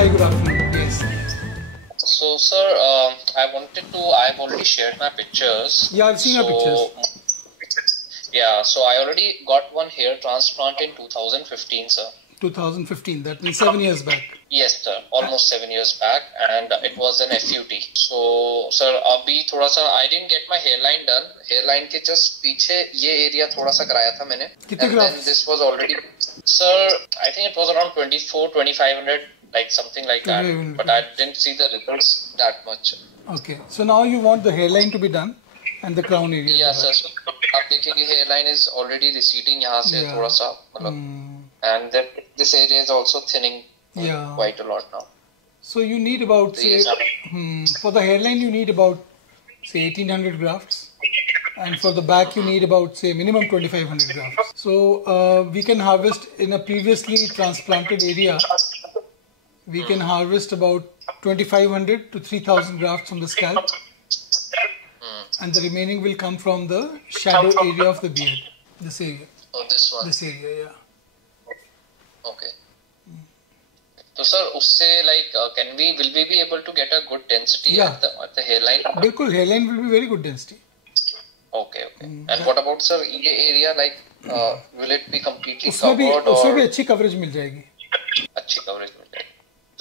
hi, good afternoon. Yes. So, sir, I've already shared my pictures. Yeah, I've seen your pictures. Yeah, so I already got one hair transplant in 2015, sir. 2015, that means 7 years back. Yes, sir, almost 7 years back, and it was an FUT. So, sir, अभी थोड़ा सा I didn't get my hairline done. Hairline के just पीछे ये area थोड़ा सा कराया था मैंने. कितने And then this was already, sir, I think it was around 2500, like something like that. But I didn't see the results that much. Okay, so now you want the hairline to be done and the crown area. Yeah, sir. So, आप देखिए hairline is already receding यहाँ से थोड़ा सा मतलब. And that this area is also thinning quite a lot now. So you need about, say, for the hairline you need about, say, 1800 grafts, and for the back you need about, say, minimum 2500 grafts. So we can harvest in a previously transplanted area, we can harvest about 2500 to 3000 grafts from the scalp, and the remaining will come from the shadow area of the beard, this area. Oh, this one. This area, yeah. Okay. So, sir, usse will we be able to get a good density at the hairline? Bilkul, hairline will be very good density. Okay, okay. And what about, sir, ये area, will it be completely covered? उसमें भी अच्छी coverage मिल जाएगी. अच्छी coverage मिल जाएगी.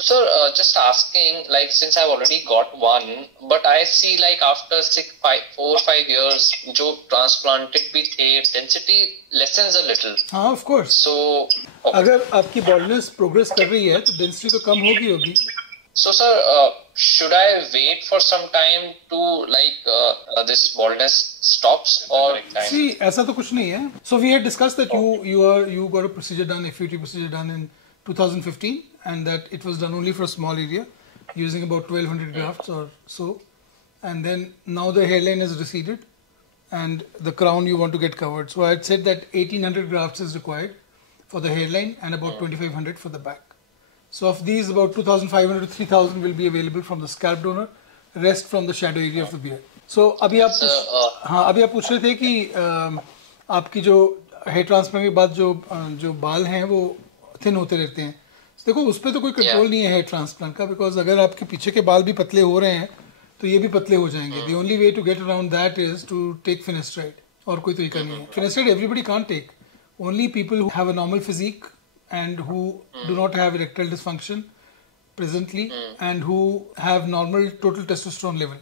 So, sir, just asking, since I've already got one, but I see after 4 or 5 years, जो transplanted भी थे, density lessens a little. हाँ, of course. So, okay. अगर आपकी baldness progress कर रही है, तो density तो कम होगी. So, sir, should I wait for some time to this baldness stops or? See, ऐसा तो कुछ नहीं है. So we had discussed that you got a procedure done, FUT procedure done in 2015, and that it was done only for a small area, using about 1200 grafts or so, and then now the hairline is receded, and the crown you want to get covered. So I had said that 1800 grafts is required for the hairline and about 2500 for the back. So of these, about 2500 to 3000 will be available from the scalp donor, rest from the shadow area of the beard. So अभी आप पूछ रहे थे कि आपकी जो hair transplant के बाद जो बाल हैं वो थिन होते रहते हैं. देखो उस पर तो कोई कंट्रोल नहीं है हेयर ट्रांसप्लांट का, बिकॉज अगर आपके पीछे के बाल भी पतले हो रहे हैं तो ये भी पतले हो जाएंगे. The only way to get around that is to take finasteride, और कोई तरीका नहीं है. Finasteride everybody can't take, only people who have a normal physique and who do not have erectile dysfunction presently and who have normal total testosterone level,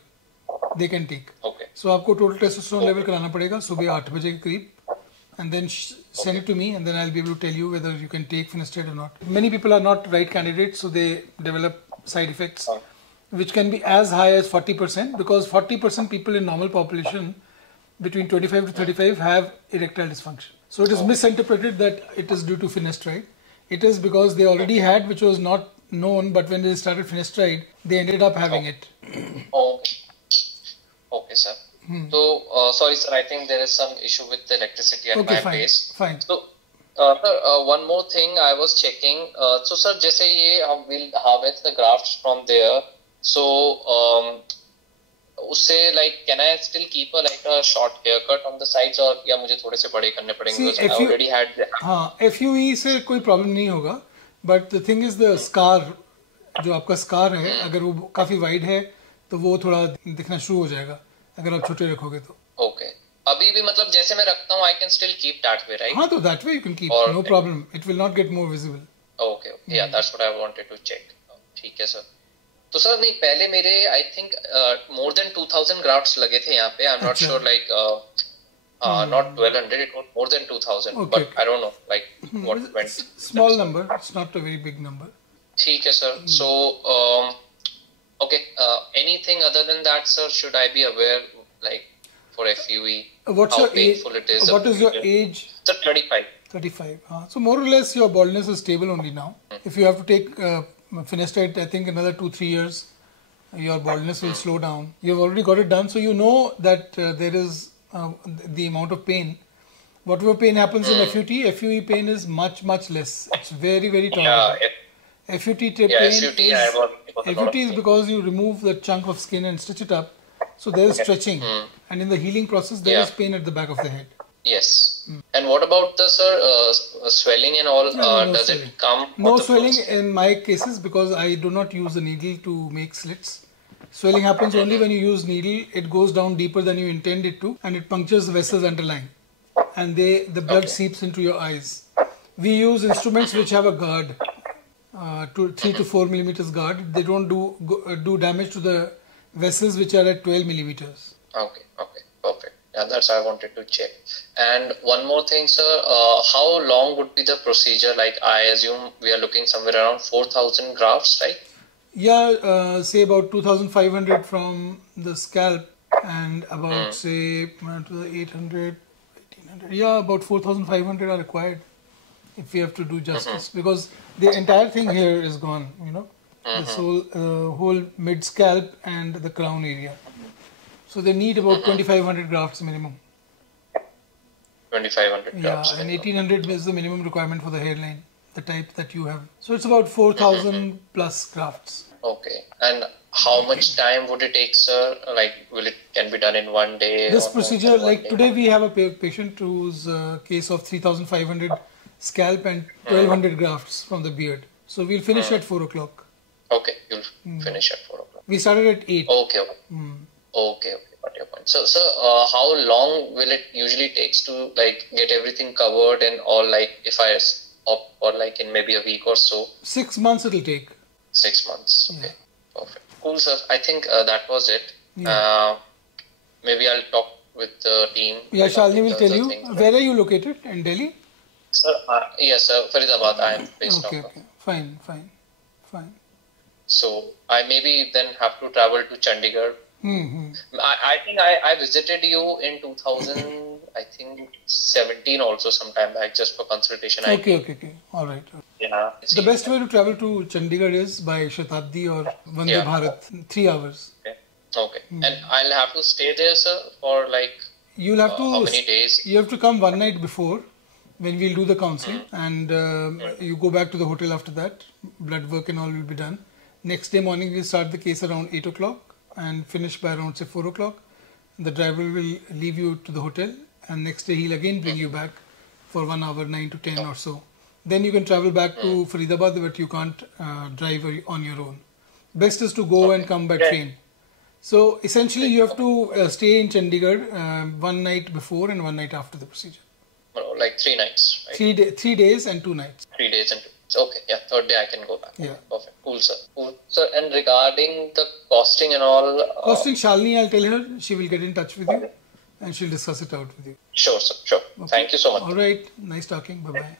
they can take. Okay. So आपको total testosterone level कराना पड़ेगा सुबह 8 बजे के करीब, and then send it to me, and then I'll be able to tell you whether you can take finasteride or not. Many people are not right candidates, so they develop side effects which can be as high as 40%, because 40% people in normal population between 25 to 35 have erectile dysfunction. So it is misinterpreted that it is due to finasteride. It is because they already had, which was not known, but when they started finasteride, they ended up having it. Okay, sir. So, sorry, sir, I think there is some issue with the electricity at my place. Fine. So, sir, one more thing I was checking. So, sir, जैसे ये we'll harvest the grafts from there. So, उससे can I still keep a short haircut on the sides, or या मुझे थोड़े से बड़े करने पड़ेंगे? Because I already had. हाँ, FUE से कोई problem नहीं होगा, but the thing is the scar, जो आपका scar है, अगर वो काफी wide है, तो वो थोड़ा दिखना शुरू हो जाएगा अगर आप छोटे रखोगे तो. Okay. अभी भी मतलब जैसे मैं रखता हूँ, I can still keep that way, right? हाँ, तो that way you can keep, no problem. It will not get more visible. Okay. Yeah, that's what I wanted to check. ठीक है sir. तो सर नहीं, पहले मेरे I think more than 2000 grafts लगे थे यहाँ पे. I'm not sure not 1200, it was more than 2000. Okay. But I don't know what went. Small number, it's not a very big number. ठीक है sir. So okay, anything other than that, sir, should I be aware for FUE? What's your age? It is? What is your age? Sir, 35. 35. So more or less your baldness is stable only now. If you have to take finasteride, I think another 2-3 years, your baldness will slow down. You've already got it done, so you know that there is the amount of pain. Whatever pain happens in FUT, FUE pain is much less. It's very tolerable. FUT is because you remove the chunk of skin and stitch it up, so there is stretching, and in the healing process there is pain at the back of the head. Yes. And what about the swelling and all? No Does swelling. it come? No swelling in my cases because I do not use a needle to make slits. Swelling happens only when you use needle. It goes down deeper than you intend it to, and it punctures the vessels underlying, and the blood seeps into your eyes. We use instruments which have a guard, 3 to 4 millimeters guard. They don't do damage to the vessels which are at 12 millimeters. Okay, perfect. Yeah, that's I wanted to check. And one more thing, sir. How long would be the procedure? Like, I assume we are looking somewhere around 4,000 grafts, right? Yeah, say about 2,500 from the scalp and about say 800, 1,800. Yeah, about 4,500 are required if we have to do justice because the entire thing here is gone, you know, this whole mid scalp and the crown area. So they need about 2,500 grafts minimum. 2,500 grafts. Yeah, and 1,800 is the minimum requirement for the hairline, the type that you have. So it's about 4,000 plus grafts. Okay, and how much time would it take, sir? Like, can be done in one day? This procedure, like today we have a patient whose case of 3,500 scalp and 1,200 grafts from the beard. So we'll finish at 4 o'clock. Okay, you'll finish at 4 o'clock. We started at 8. Okay. Okay, got your point. So, how long will it usually takes to like get everything covered and all? Like, if I opt for like in maybe a week or so. 6 months it'll take. 6 months. Okay, Yeah. perfect. Cool, sir. I think that was it. Yeah. Maybe I'll talk with the team. Yeah, Shalini will tell you. Where are you located? In Delhi? Sir, yes, sir. Faridabad. I am based Okay, out of. okay. Fine. So I maybe then have to travel to Chandigarh. I think I visited you in 2017 also sometime back just for consultation. Okay. All right. Yeah. The best way to travel to Chandigarh is by Shatabdi or Vande Bharat. 3 hours. Okay. And I'll have to stay there, sir, for like You'll have to. how many days? You have to come one night before when we'll do the counseling, and you go back to the hotel after that. Blood work and all will be done. Next day morning we'll start the case around 8 o'clock and finish by around say 4 o'clock. The driver will leave you to the hotel, and next day he'll again bring you back for 1 hour, 9 to 10 or so. Then you can travel back to Faridabad, but you can't drive on your own. Best is to go and come by train. So essentially you have to stay in Chandigarh 1 night before and 1 night after the procedure. Like 3 nights, right? 3 days and 2 nights. 3 days and 2 nights. Okay, yeah, third day I can go back. Yeah. Perfect. Cool, sir. Sir, and regarding the costing and all... Costing, Shalini, I'll tell her. She will get in touch with you and she'll discuss it out with you. Sure, sir. Sure. Okay. Thank you so much. All right. Nice talking. Bye-bye.